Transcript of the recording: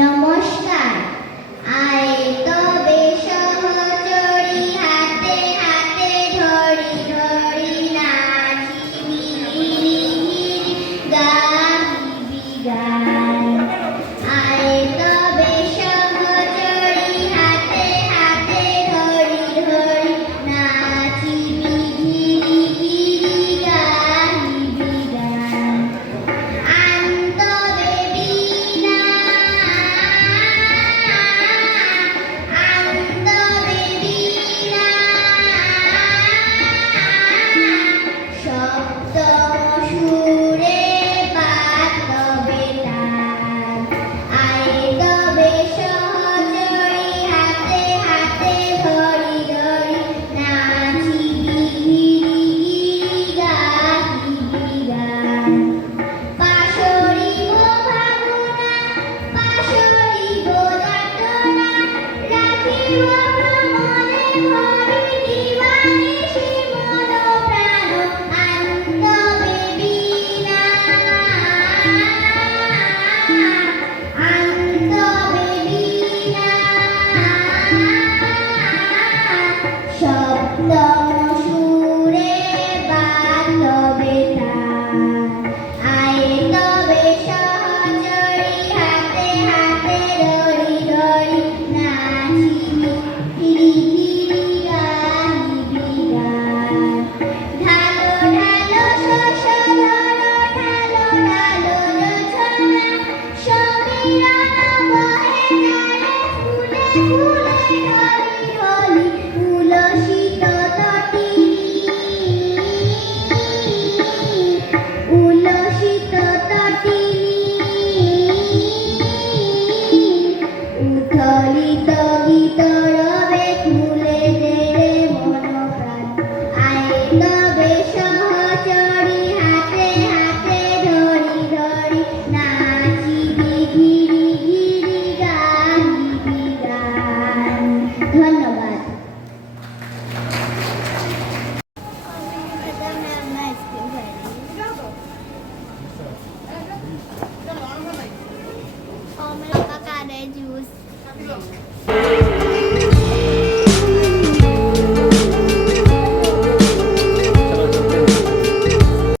নমস্কার Thank you. Thank you. Oh, may pagkada juice.